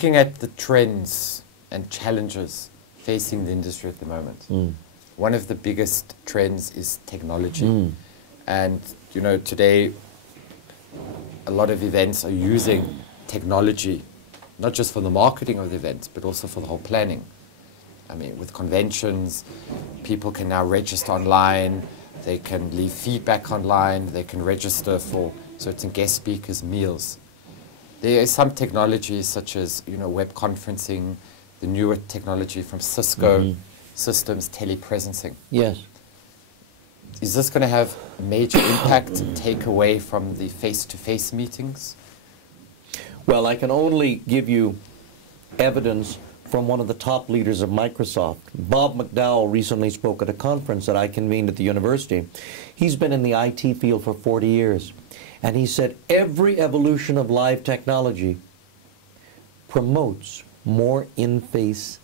looking at the trends and challenges facing the industry at the moment, one of the biggest trends is technology. And, you know, today, a lot of events are using technology, not just for the marketing of the events, but also for the whole planning. I mean, with conventions, people can now register online, they can leave feedback online, they can register for certain guest speakers' meals. There is some technologies such as, you know, web conferencing, the newer technology from Cisco systems, telepresencing. Yes. Is this going to have a major impact and take away from the face-to-face meetings? Well, I can only give you evidence from one of the top leaders of Microsoft. Bob McDowell recently spoke at a conference that I convened at the university. He's been in the IT field for 40 years. And he said every evolution of live technology promotes more in-face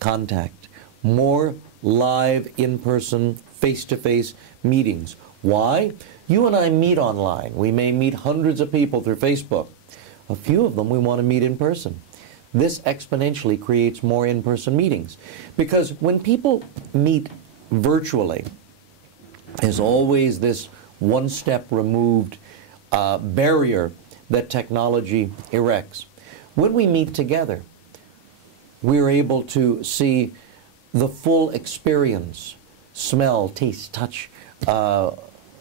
contact, more live, in-person, face-to-face meetings. Why? You and I meet online. We may meet hundreds of people through Facebook. A few of them we want to meet in person. This exponentially creates more in-person meetings. Because when people meet virtually, there's always this one-step removed barrier that technology erects. When we meet together, we're able to see the full experience, smell, taste, touch, the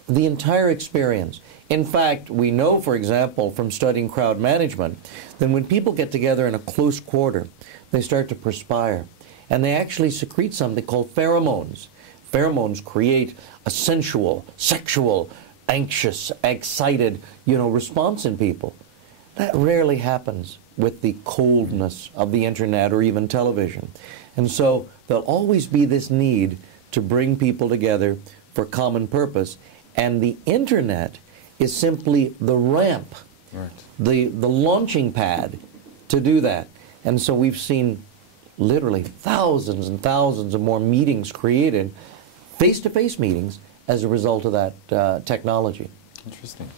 entire experience. In fact, we know, for example, from studying crowd management, that when people get together in a close quarter, they start to perspire. And they actually secrete something called pheromones. Pheromones create a sensual, sexual, anxious, excited, you know, response in people. That rarely happens with the coldness of the internet or even television. And so there'll always be this need to bring people together for common purpose. And the internet is simply the ramp, the launching pad to do that. And so we've seen literally thousands and thousands of more meetings created, face-to-face meetings, as a result of that technology. Interesting.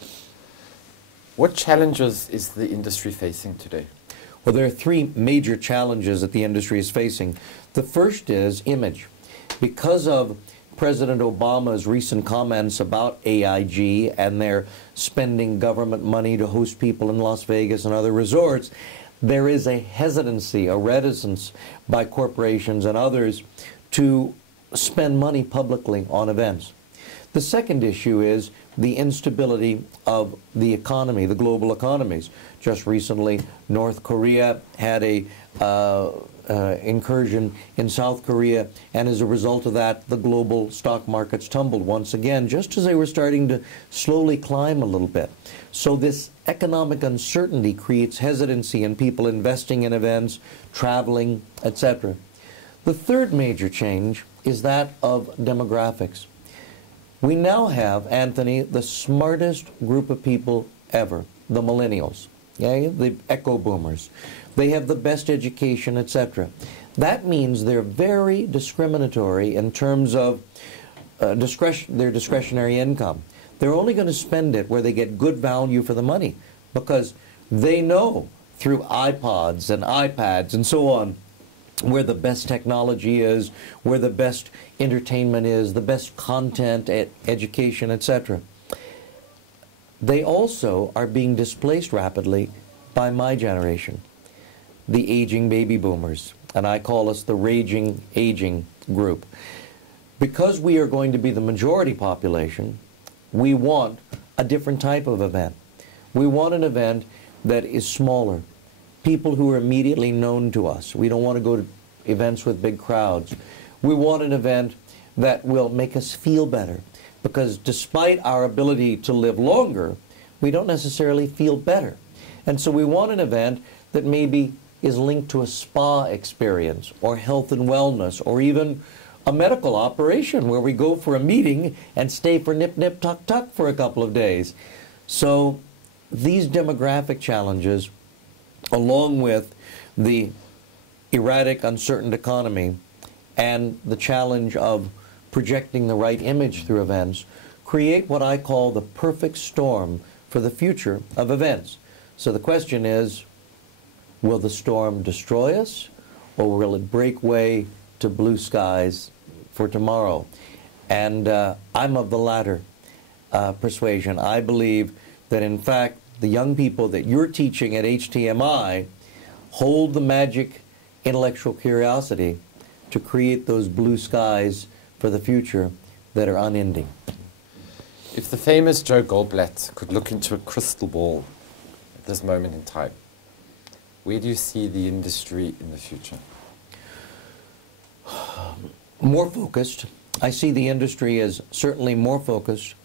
What challenges is the industry facing today? Well, there are three major challenges that the industry is facing. The first is image. Because of President Obama's recent comments about AIG and their spending government money to host people in Las Vegas and other resorts, there is a hesitancy, a reticence by corporations and others to spend money publicly on events. The second issue is the instability of the economy, the global economies. Just recently, North Korea had a incursion in South Korea, and as a result of that, the global stock markets tumbled once again, just as they were starting to slowly climb a little bit. So this economic uncertainty creates hesitancy in people investing in events, traveling, etc. The third major change is that of demographics. We now have, Anthony, the smartest group of people ever, the millennials, okay? The echo boomers. They have the best education, etc. That means they're very discriminatory in terms of their discretionary income. They're only going to spend it where they get good value for the money, because they know through iPods and iPads and so on where the best technology is, where the best entertainment is, the best content, education, etc. They also are being displaced rapidly by my generation, the aging baby boomers, and I call us the raging aging group. Because we are going to be the majority population, we want a different type of event. We want an event that is smaller, people who are immediately known to us. We don't want to go to events with big crowds. We want an event that will make us feel better, because despite our ability to live longer, we don't necessarily feel better. And so we want an event that maybe is linked to a spa experience or health and wellness, or even a medical operation where we go for a meeting and stay for nip, nip, tuck, tuck for a couple of days. So these demographic challenges, along with the erratic, uncertain economy and the challenge of projecting the right image through events, create what I call the perfect storm for the future of events. So the question is, Will the storm destroy us, or will it break way to blue skies for tomorrow? And I'm of the latter persuasion. I believe that, in fact, the young people that you're teaching at HTMi hold the magic intellectual curiosity to create those blue skies for the future that are unending. If the famous Joe Goldblatt could look into a crystal ball at this moment in time, where do you see the industry in the future? More focused. I see the industry as certainly more focused,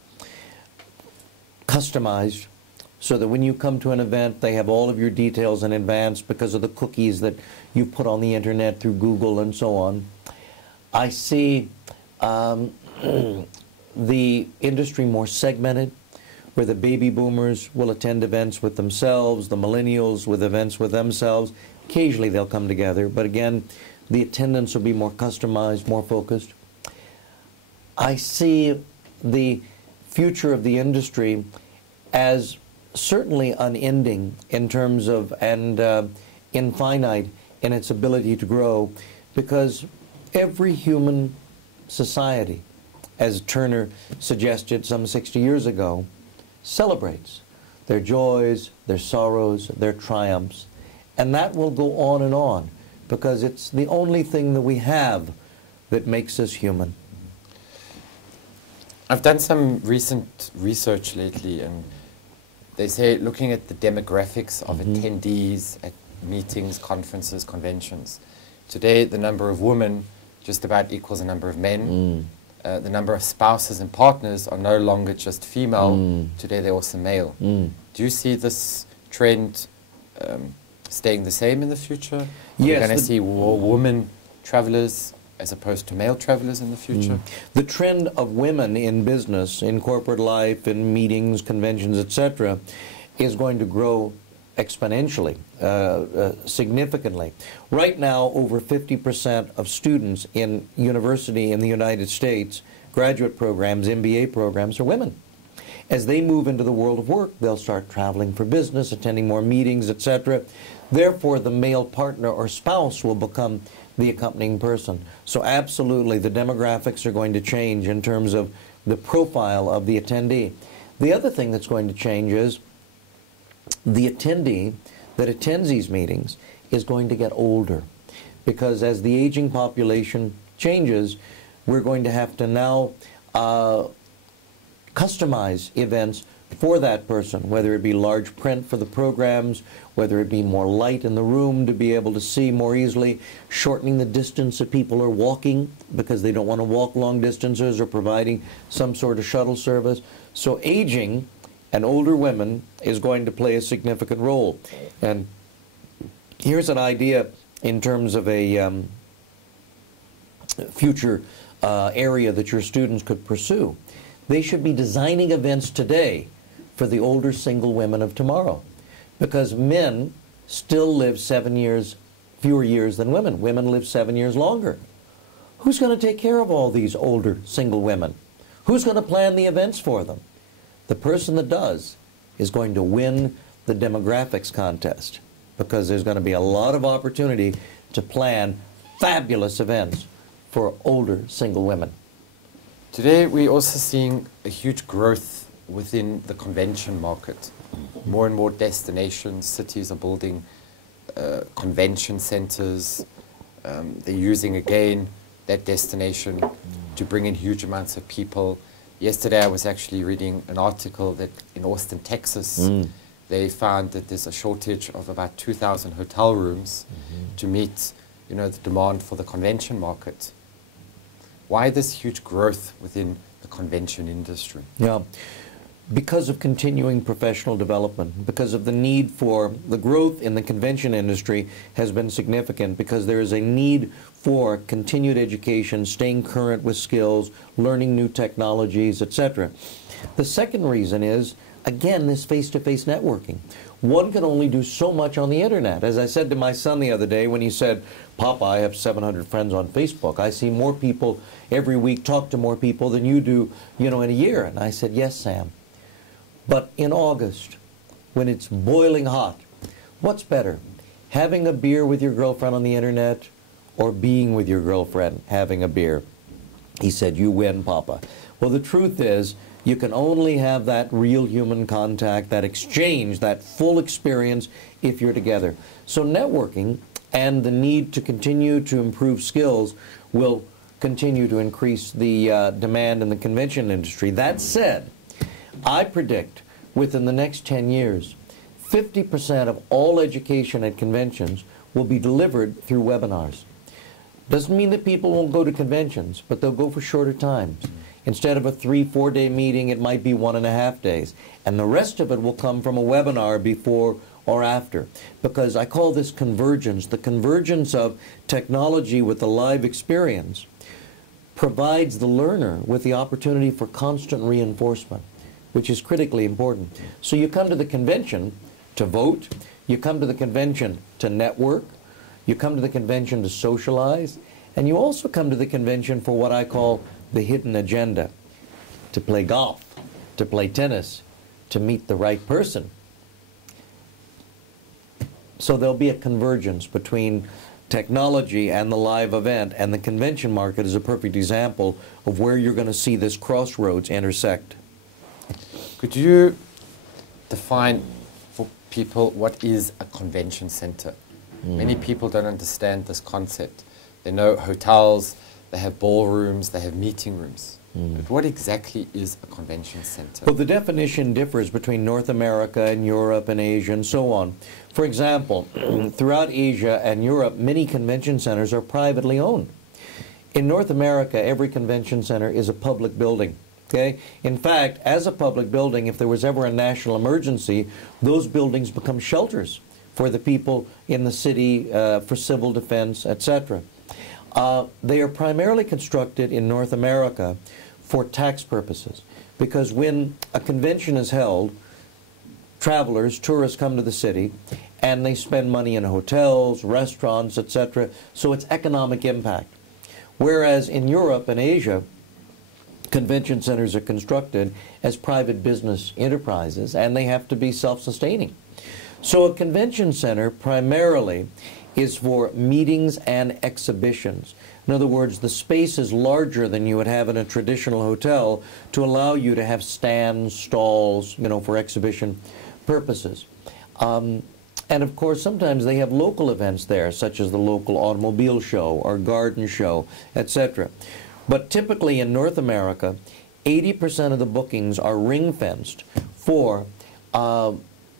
customized, so that when you come to an event, they have all of your details in advance because of the cookies that you put on the internet through Google and so on. I see the industry more segmented, where the baby boomers will attend events with themselves, the millennials with events with themselves. Occasionally they'll come together, but again, the attendance will be more customized, more focused. I see the future of the industry as certainly unending in terms of, and infinite in its ability to grow, because every human society, as Turner suggested some 60 years ago, celebrates their joys, their sorrows, their triumphs, and that will go on, because it's the only thing that we have that makes us human. I've done some recent research lately, and they say, looking at the demographics of attendees at meetings, conferences, conventions, today the number of women just about equals the number of men. The number of spouses and partners are no longer just female. Today they're also male. Do you see this trend staying the same in the future? Yes. We're going to see more women travelers as opposed to male travelers in the future? The trend of women in business, in corporate life, in meetings, conventions, etc., is going to grow exponentially, significantly. Right now, over 50% of students in university in the United States, graduate programs, MBA programs, are women. As they move into the world of work, they'll start traveling for business, attending more meetings, etc. Therefore, the male partner or spouse will become the accompanying person. So absolutely, the demographics are going to change in terms of the profile of the attendee. The other thing that's going to change is the attendee that attends these meetings is going to get older, because as the aging population changes, we're going to have to now customize events for that person, whether it be large print for the programs, whether it be more light in the room to be able to see more easily, shortening the distance that people are walking because they don't want to walk long distances, or providing some sort of shuttle service. So aging and older women is going to play a significant role. And here's an idea in terms of a future area that your students could pursue. They should be designing events today for the older single women of tomorrow, because men still live 7 years, fewer years than women. Women live 7 years longer. Who's going to take care of all these older single women? Who's going to plan the events for them? The person that does is going to win the demographics contest, because there's going to be a lot of opportunity to plan fabulous events for older single women. Today we're also seeing a huge growth within the convention market. More and more destinations, cities are building convention centers. They're using again that destination to bring in huge amounts of people. Yesterday I was actually reading an article that in Austin, Texas, they found that there's a shortage of about 2,000 hotel rooms to meet, the demand for the convention market. Why this huge growth within the convention industry? Yeah, because of continuing professional development, because of the need for the growth in the convention industry has been significant, because there is a need for continued education, staying current with skills, learning new technologies, etc. The second reason is, again, this face-to-face networking. One can only do so much on the internet. As I said to my son the other day when he said, "Papa, I have 700 friends on Facebook. I see more people every week, talk to more people than you do, in a year." And I said, "Yes, Sam. But in August, when it's boiling hot, what's better? having a beer with your girlfriend on the internet or being with your girlfriend having a beer? He said, you win, Papa. Well, the truth is, you can only have that real human contact, that exchange, that full experience if you're together. So networking and the need to continue to improve skills will continue to increase the demand in the convention industry. That said, I predict within the next 10 years, 50% of all education at conventions will be delivered through webinars. Doesn't mean that people won't go to conventions, but they'll go for shorter times. Instead of a 3-4 day meeting, it might be 1.5 days. And the rest of it will come from a webinar before or after. Because I call this convergence. The convergence of technology with the live experience provides the learner with the opportunity for constant reinforcement, which is critically important. So you come to the convention to vote, you come to the convention to network, you come to the convention to socialize, and you also come to the convention for what I call the hidden agenda, to play golf, to play tennis, to meet the right person. So there'll be a convergence between technology and the live event, and the convention market is a perfect example of where you're going to see this crossroads intersect. Could you define for people what is a convention center? Many people don't understand this concept. They know hotels, they have ballrooms, they have meeting rooms. But what exactly is a convention center? Well, the definition differs between North America and Europe and Asia and so on. For example, throughout Asia and Europe, many convention centers are privately owned. In North America, every convention center is a public building. Okay? In fact, as a public building, if there was ever a national emergency, those buildings become shelters for the people in the city, for civil defense, etc. They are primarily constructed in North America for tax purposes, because when a convention is held, travelers, tourists come to the city, and they spend money in hotels, restaurants, etc., so it's economic impact. Whereas in Europe and Asia, convention centers are constructed as private business enterprises, and they have to be self-sustaining. So a convention center primarily is for meetings and exhibitions. In other words, the space is larger than you would have in a traditional hotel to allow you to have stands, stalls, for exhibition purposes. And of course, sometimes they have local events there, such as the local automobile show or garden show, etc. But typically in North America, 80% of the bookings are ring-fenced for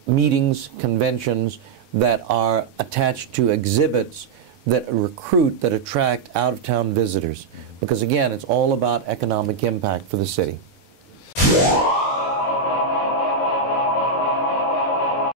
meetings, conventions that are attached to exhibits that recruit, that attract out-of-town visitors. Because again, it's all about economic impact for the city.